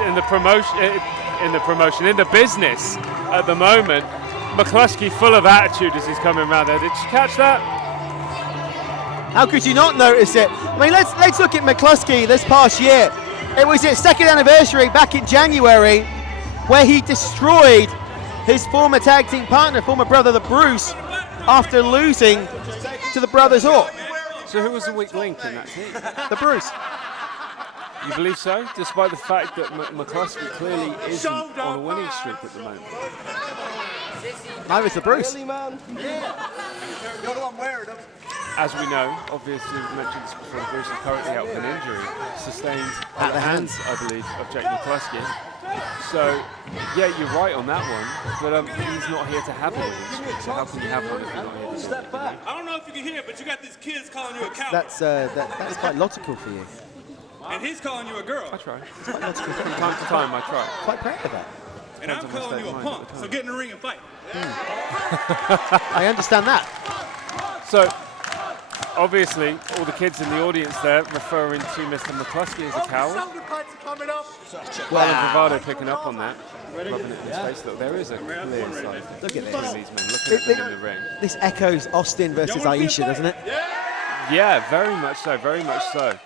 in the business at the moment. McCluskey full of attitude as he's coming around there. Did you catch that? How could you not notice it? I mean, let's look at McCluskey this past year. It was his second anniversary back in January, where he destroyed his former tag team partner, former brother, the Bruce, after losing to the Brothers Orr. So who was the weak link in that team? The Bruce. You believe so? Despite the fact that McCluskey clearly isn't on a winning streak at the moment. No, it's the Bruce. As we know, obviously we've mentioned this before, the Bruce is currently out with an injury sustained at the hands, I believe, of Jake McCluskey. So, yeah, you're right on that one, but he's not here to have a winning streak, so how can you have one if you're not here to Step back. I don't know if you can hear, but you got these kids calling you a coward. That's quite logical for you. And he's calling you a girl. I try. It's quite logical. From time to time, I try. Quite proud of that. And I'm calling you a punk, so get in the ring and fight. I understand that. So, obviously, all the kids in the audience there referring to Mr. McCluskey as a coward. Harlem Bravado picking up on that, rubbing it in his face. Look, there is a clear sign. Look at these men looking at them in the ring. This echoes Austin versus Aisha, doesn't it? Yeah, very much so, very much so.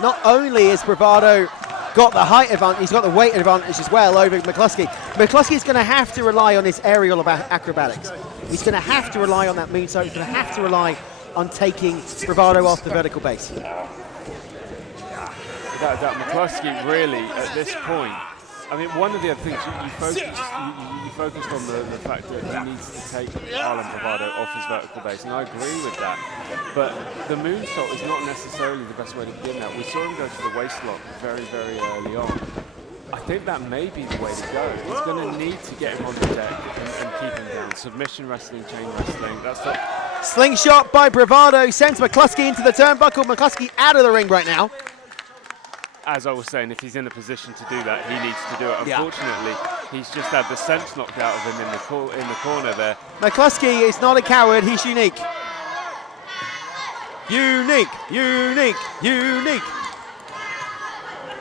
Not only is Bravado got the height advantage, he's got the weight advantage as well over McCluskey. McCluskey's going to have to rely on his aerial acrobatics. He's going to have to rely on that moonsault. He's going to have to rely on taking Bravado off the vertical base. That McCluskey really, at this point, I mean, one of the other things you focused on the fact that he needs to take Harlem Bravado off his vertical base, and I agree with that. But the moonsault is not necessarily the best way to begin that. We saw him go for the waist lock very, very early on. I think that may be the way to go. He's going to need to get him on the deck and keep him down. Submission wrestling, chain wrestling. That's the slingshot by Bravado sends McCluskey into the turnbuckle. McCluskey out of the ring right now. As I was saying, if he's in a position to do that, he needs to do it. Unfortunately, he's just had the sense knocked out of him in the corner there. McCluskey is not a coward, he's unique. Unique, unique, unique.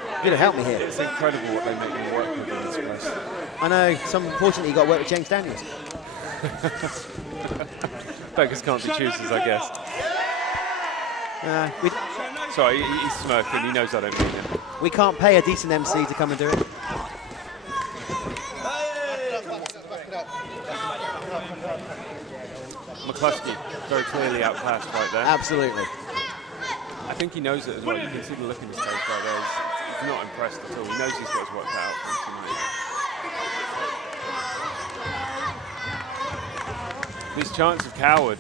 You're going to help me here. It's incredible what they make him work with in this place. I know, unfortunately you got to work with James Daniels. Beggars can't be choosers, I guess. Sorry, he's smirking. He knows I don't mean him. We can't pay a decent MC to come and do it. McCluskey, very clearly outclassed right there. Absolutely. I think he knows it as well. You can see the look in his face right there. He's not impressed at all. He knows he's got his work cut out for him tonight. These chants of coward.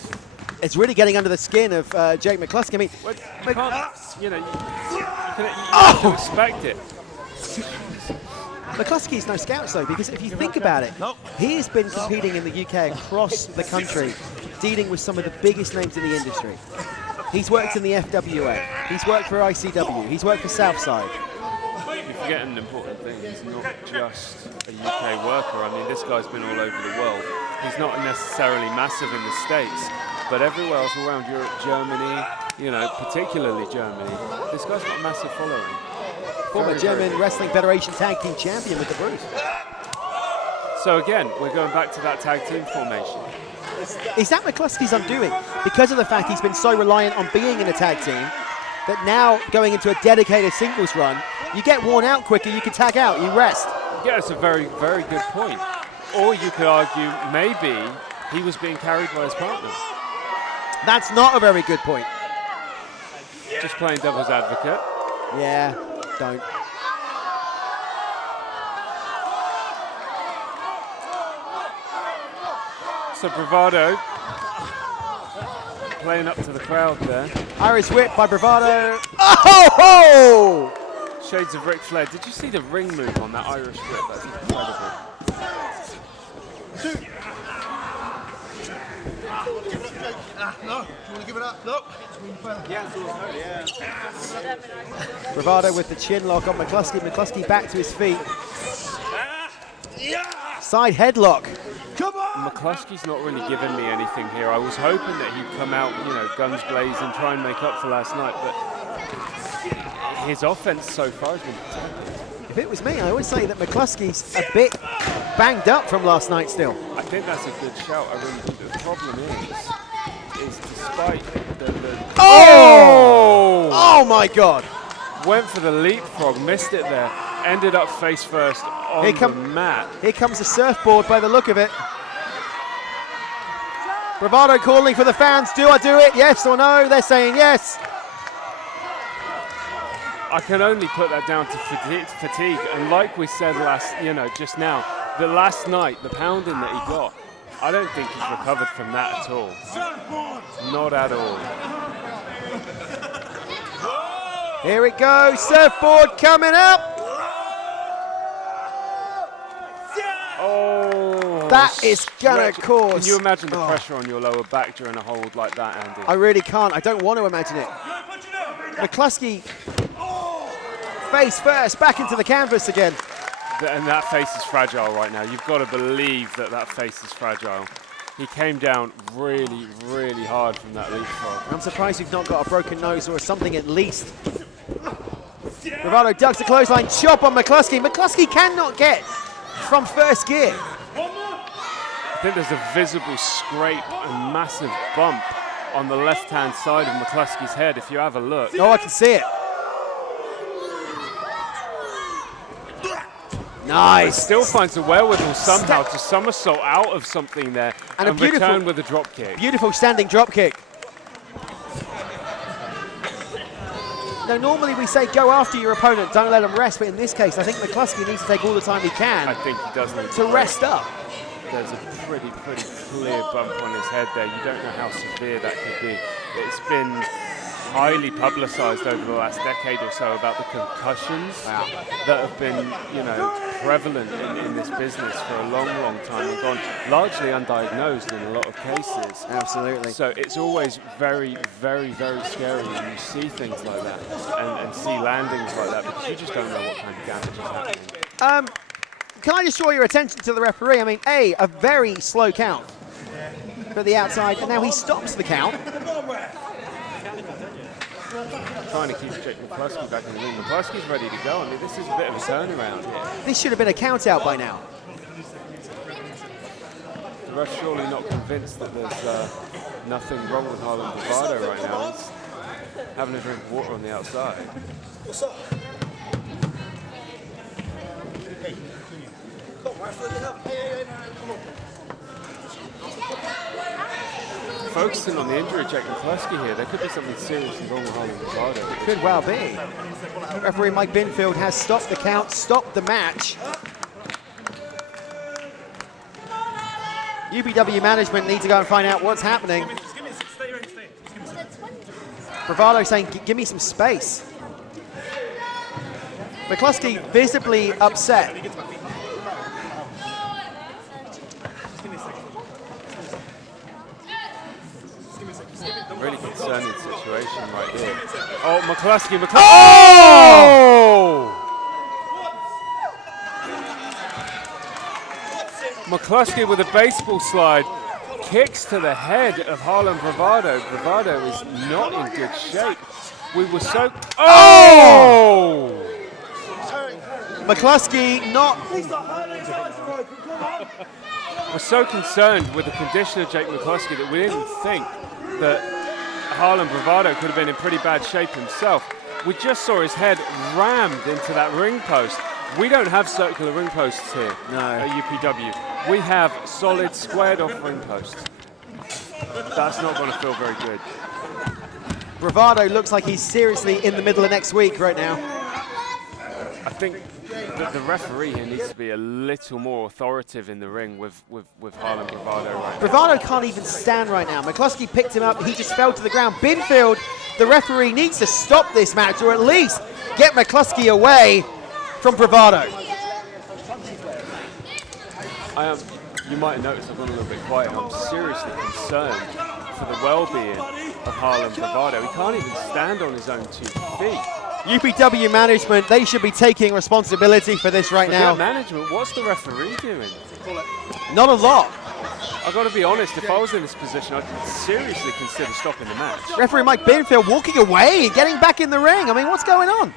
It's really getting under the skin of Jake McCluskey. I mean, you have to expect it. McCluskey's no scout though, because if you think about it, he has been competing in the UK across the country, dealing with some of the biggest names in the industry. He's worked in the FWA, he's worked for ICW, he's worked for Southside. You forget an important thing, he's not just a UK worker. I mean, this guy's been all over the world. He's not necessarily massive in the States, but everywhere else around Europe, Germany, you know, particularly Germany, this guy's got a massive following. Former German Wrestling Federation Tag Team Champion with the Bruce. So again, we're going back to that tag team formation. Is that McCluskey's undoing? Because of the fact he's been so reliant on being in a tag team, that now going into a dedicated singles run, you get worn out quicker, you can tag out, you rest. Yeah, it's a very, very good point. Or you could argue maybe he was being carried by his partner. That's not a very good point. Just playing devil's advocate. Yeah, don't. So Bravado playing up to the crowd there. Irish whip by Bravado. Oh! Shades of Ric Flair. Did you see the ring move on that Irish whip? That's incredible. No, do you want to give it up? No. Yeah. Bravado with the chin lock on McCluskey. McCluskey back to his feet. Side headlock. Come on! McCluskey's not really giving me anything here. I was hoping that he'd come out, you know, guns blazing, try and make up for last night, but his offense so far has been terrible. if it was me, I would say that McCluskey's a bit banged up from last night still. I think that's a good shout. I really think the problem is despite the Oh my God! Went for the leapfrog, missed it there, ended up face first on the mat. Here comes the surfboard by the look of it. Bravado calling for the fans. Do I do it? Yes or no? They're saying yes. I can only put that down to fatigue. And like we said just now, the last night, the pounding that he got, I don't think he's recovered from that at all. Not at all. Here it goes, surfboard coming up. Oh, that is gonna cause. Can you imagine the pressure on your lower back during a hold like that, Andy? I really can't. I don't want to imagine it. McCluskey, face first, back into the canvas again. And that face is fragile right now. You've got to believe that face is fragile. He came down really, really hard from that leapfrog. I'm surprised you've not got a broken nose or something at least. Bravado ducks the clothesline, chop on McCluskey. McCluskey cannot get from first gear. I think there's a visible scrape and massive bump on the left-hand side of McCluskey's head if you have a look. Oh, I can see it. Nice. He still finds a wherewithal somehow to somersault out of something there and return with a drop kick. Beautiful standing drop kick. Now, normally we say go after your opponent, don't let him rest, but in this case, I think McCluskey needs to take all the time he can. I think he does need to rest up. There's a pretty clear bump on his head there. You don't know how severe that could be. It's been highly publicized over the last decade or so about the concussions that have been, prevalent in this business for a long, long time and gone largely undiagnosed in a lot of cases. Absolutely. So it's always very, very, very scary when you see things like that and see landings like that because you just don't know what kind of damage is happening. Can I just draw your attention to the referee? I mean, a very slow count for the outside, and now he stops the count. Trying to keep Jake McCluskey back in the ring. McCluskey's ready to go. I mean, this is a bit of a turnaround here. This should have been a count out by now. The ref's surely not convinced that there's nothing wrong with Harlem Bravado right now. He's having a drink of water on the outside. What's up? Hey, come on, hey, come on. Focusing on the injury of Jake McCluskey here, there could be something seriously wrong with Harlem Bravado. It could well be. Referee Mike Binfield has stopped the count, stopped the match. UPW management need to go and find out what's happening. Bravado saying, give me some space. McCluskey visibly upset. Really concerning situation right here. Oh, McCluskey. Oh! McCluskey with a baseball slide kicks to the head of Harlem Bravado. Bravado is not in good shape. We were so... Oh! McCluskey not... We're so concerned with the condition of Jake McCluskey that we didn't think that Harlem Bravado could have been in pretty bad shape himself. We just saw his head rammed into that ring post. We don't have circular ring posts here at UPW. We have solid squared off ring posts. That's not going to feel very good. Bravado looks like he's seriously in the middle of next week right now. I think that the referee here needs to be a little more authoritative in the ring with Harlem Bravado right now. Bravado can't even stand right now. McCluskey picked him up, he just fell to the ground. Binfield, the referee, needs to stop this match or at least get McCluskey away from Bravado. You might have noticed I've gone a little bit quiet. I'm seriously concerned for the well-being of Harlem Bravado. He can't even stand on his own 2 feet. UPW management, they should be taking responsibility for this right now. Management, what's the referee doing? Not a lot. I've got to be honest, if I was in this position, I'd seriously consider stopping the match. Referee Mike Binfield walking away, getting back in the ring. I mean, what's going on?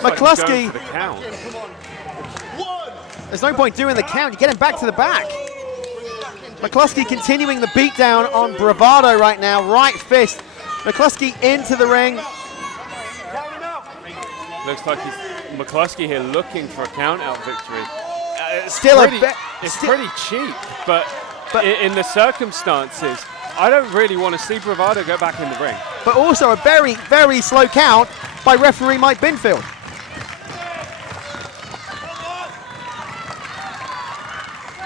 McCluskey. Like the count. There's no point doing the count. You get him back to the back. McCluskey continuing the beatdown on Bravado right now. Right fist. McCluskey into the ring. Looks like McCluskey here looking for a count-out victory. It's pretty cheap, but in the circumstances, I don't really want to see Bravado go back in the ring. But also a very, very slow count by referee Mike Binfield.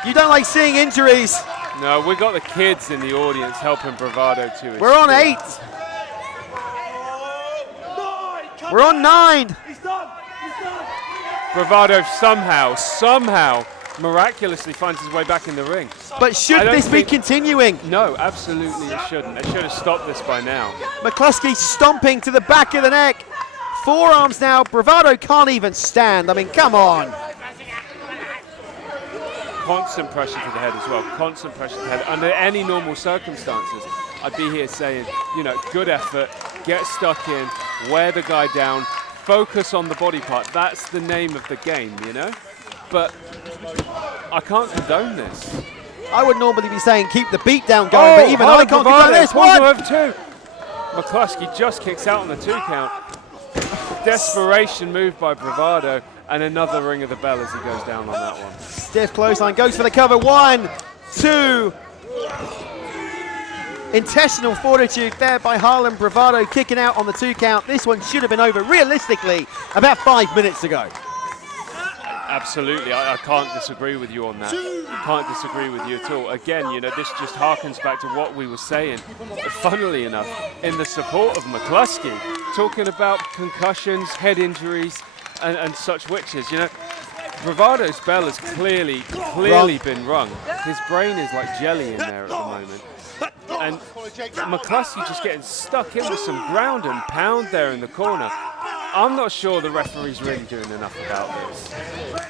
You don't like seeing injuries. No, we got the kids in the audience helping Bravado too. We're on 8. We're on 9. Bravado somehow, miraculously finds his way back in the ring. But should this be continuing? No, absolutely it shouldn't. They should have stopped this by now. McCluskey stomping to the back of the neck. Forearms now. Bravado can't even stand. I mean, come on. Constant pressure to the head as well. Constant pressure to the head. Under any normal circumstances, I'd be here saying, you know, good effort, get stuck in, wear the guy down, focus on the body part. That's the name of the game, you know? But I can't condone this. I would normally be saying keep the beat down going, but even I can't condone this. What? Over 2. McCluskey just kicks out on the 2 count. Desperation move by Bravado, and another ring of the bell as he goes down on that one. Stiff clothesline, goes for the cover. 1, 2. Intentional fortitude there by Harlem Bravado, kicking out on the 2 count. This one should have been over realistically about 5 minutes ago. Absolutely, I can't disagree with you on that. Can't disagree with you at all. Again, you know, this just harkens back to what we were saying, funnily enough, in the support of McCluskey, talking about concussions, head injuries, and such witches. You know, Bravado's bell has clearly been rung. His brain is like jelly in there at the moment. And McCluskey just getting stuck in with some ground and pound there in the corner. I'm not sure the referee's really doing enough about this.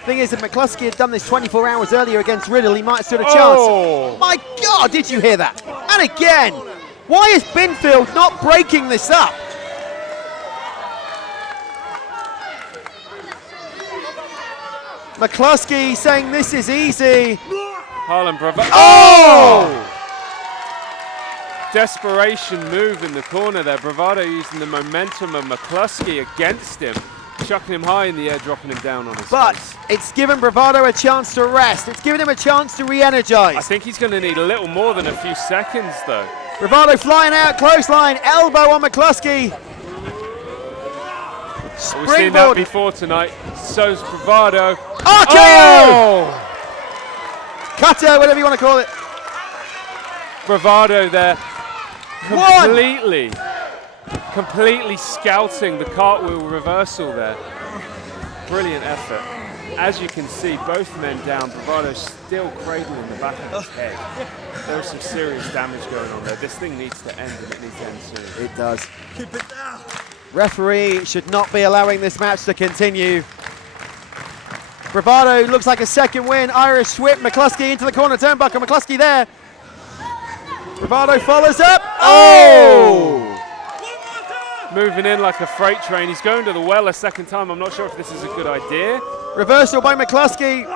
Thing is, if McCluskey had done this 24 hours earlier against Riddle, he might have stood a chance. Oh. My God, did you hear that? And again, why is Binfield not breaking this up? McCluskey saying this is easy. Harlem Bravado. Oh! Desperation move in the corner there. Bravado using the momentum of McCluskey against him, chucking him high in the air, dropping him down on his face. It's given Bravado a chance to rest. It's given him a chance to re-energize. I think he's going to need a little more than a few seconds, though. Bravado flying out, clothesline, elbow on McCluskey. We've seen that before tonight. So's Bravado. RKO! Oh! Cutter, whatever you want to call it. Bravado there. Completely scouting the cartwheel reversal there. Brilliant effort. As you can see, both men down. Bravado still cradling the back of his head. There's some serious damage going on there. This thing needs to end, and it needs to end soon. It does. Keep it down. Referee should not be allowing this match to continue. Bravado looks like a second win. Irish whip. McCluskey into the corner turnbuckle. McCluskey there. Bravado follows up. Oh! Moving in like a freight train. He's going to the well a second time. I'm not sure if this is a good idea. Reversal by McCluskey.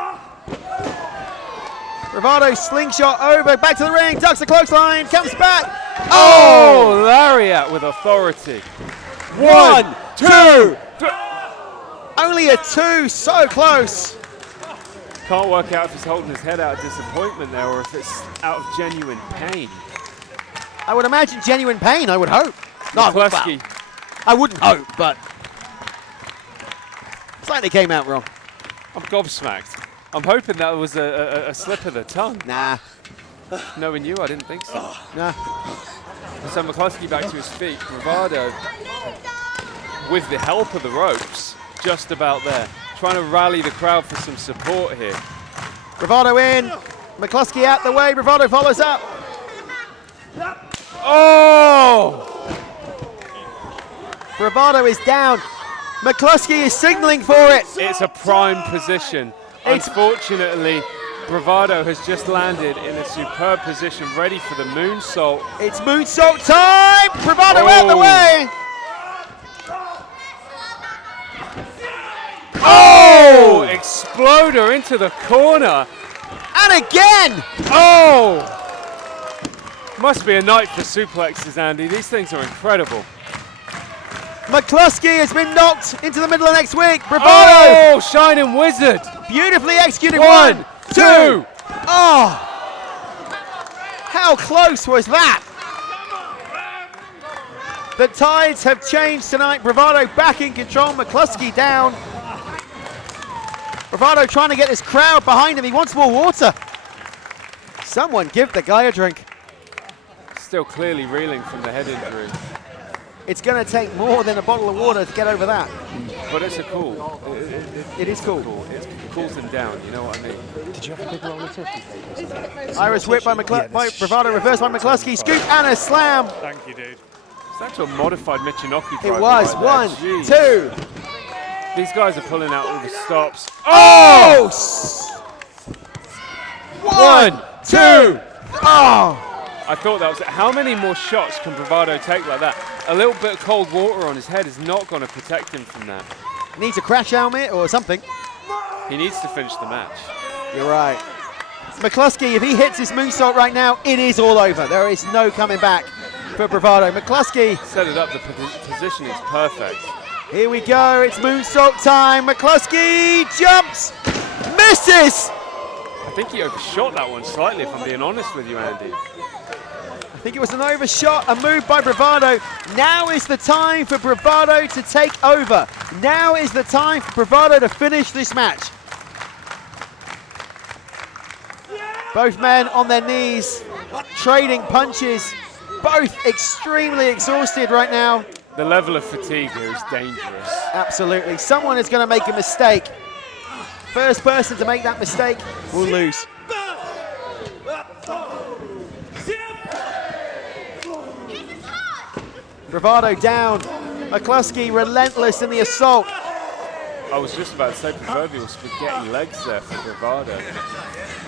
Bravado slingshot over, back to the ring, ducks the clothesline, comes back. Oh! Lariat with authority. 1, 2. Only a 2, so close. Can't work out if he's holding his head out of disappointment there or if it's out of genuine pain. I would imagine genuine pain, I would hope. McCluskey. I wouldn't hope, but slightly came out wrong. I'm gobsmacked. I'm hoping that was a slip of the tongue. Nah. Knowing you, I didn't think so. Nah. So McCluskey back to his feet. Bravado, with the help of the ropes, just about there. Trying to rally the crowd for some support here. Bravado in. McCluskey out the way. Bravado follows up. Oh! Bravado is down. McCluskey is signaling for it. It's a prime position. Unfortunately, Bravado has just landed in a superb position, ready for the moonsault. It's moonsault time. Bravado out the way. Exploder into the corner. And again! Oh! Must be a night for suplexes, Andy. These things are incredible. McCluskey has been knocked into the middle of next week. Bravado! Oh, Shining Wizard. Beautifully executed. 1, 2. Oh! How close was that? The tides have changed tonight. Bravado back in control. McCluskey down. Bravado trying to get this crowd behind him. He wants more water. Someone give the guy a drink. Still clearly reeling from the head injury. It's going to take more than a bottle of water to get over that. But it's a cool. It is cool. It cools him down, you know what I mean? Did you have a big roll of turkey? Irish whip by Bravado, reversed by McCluskey. Scoop and a slam. Thank you, dude. It's actually a modified Michinoku driver. It was. Right 1, there. 2. These guys are pulling out all the stops. Oh! 1, 2. Oh! I thought that was it. How many more shots can Bravado take like that? A little bit of cold water on his head is not going to protect him from that. Needs a crash helmet or something. He needs to finish the match. You're right. McCluskey, if he hits his moonsault right now, it is all over. There is no coming back for Bravado. McCluskey. Set it up, the position is perfect. Here we go, it's moonsault time. McCluskey jumps, misses. I think he overshot that one slightly, if I'm being honest with you, Andy. I think it was an overshot, a move by Bravado. Now is the time for Bravado to take over. Now is the time for Bravado to finish this match. Both men on their knees, trading punches. Both extremely exhausted right now. The level of fatigue here is dangerous. Absolutely. Someone is going to make a mistake. First person to make that mistake will lose. Bravado down. McCluskey relentless in the assault. I was just about to say proverbial spaghetti legs there for Bravado.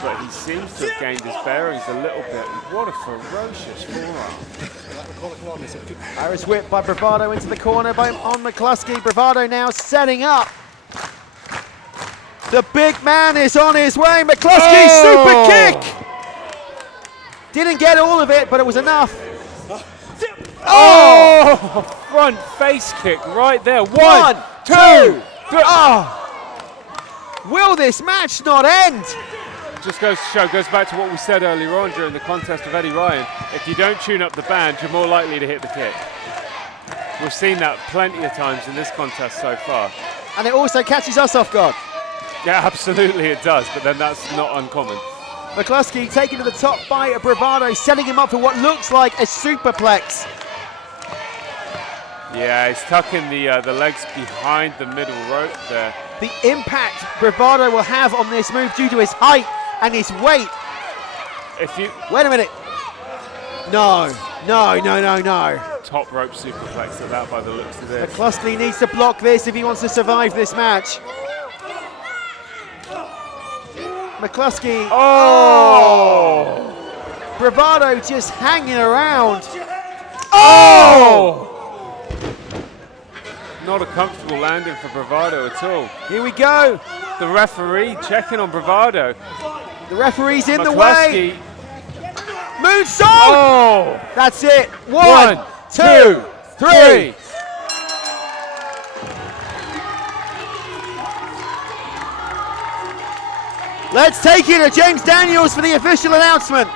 But he seems to have gained his bearings a little bit. What a ferocious forearm. Irish whip by Bravado into the corner on McCluskey. Bravado now setting up. The big man is on his way. McCluskey, super kick! Didn't get all of it, but it was enough. Oh! Front face kick right there. 1, 2, 3. Oh! Will this match not end? Just goes to show, goes back to what we said earlier on during the contest of Eddie Ryan. If you don't tune up the band, you're more likely to hit the kick. We've seen that plenty of times in this contest so far. And it also catches us off guard. Yeah, absolutely it does, but then that's not uncommon. McCluskey taken to the top by Bravado, setting him up for what looks like a superplex. Yeah, he's tucking the legs behind the middle rope there. The impact Bravado will have on this move due to his height and his weight. Wait a minute. No. Top rope superplex at that by the looks of this. McCluskey needs to block this if he wants to survive this match. McCluskey. Oh! Bravado just hanging around. Oh! Not a comfortable landing for Bravado at all. Here we go. The referee checking on Bravado. The referee's in the way. Moonsault! Oh! That's it. 1, 2, 3. Let's take it to James Daniels for the official announcement.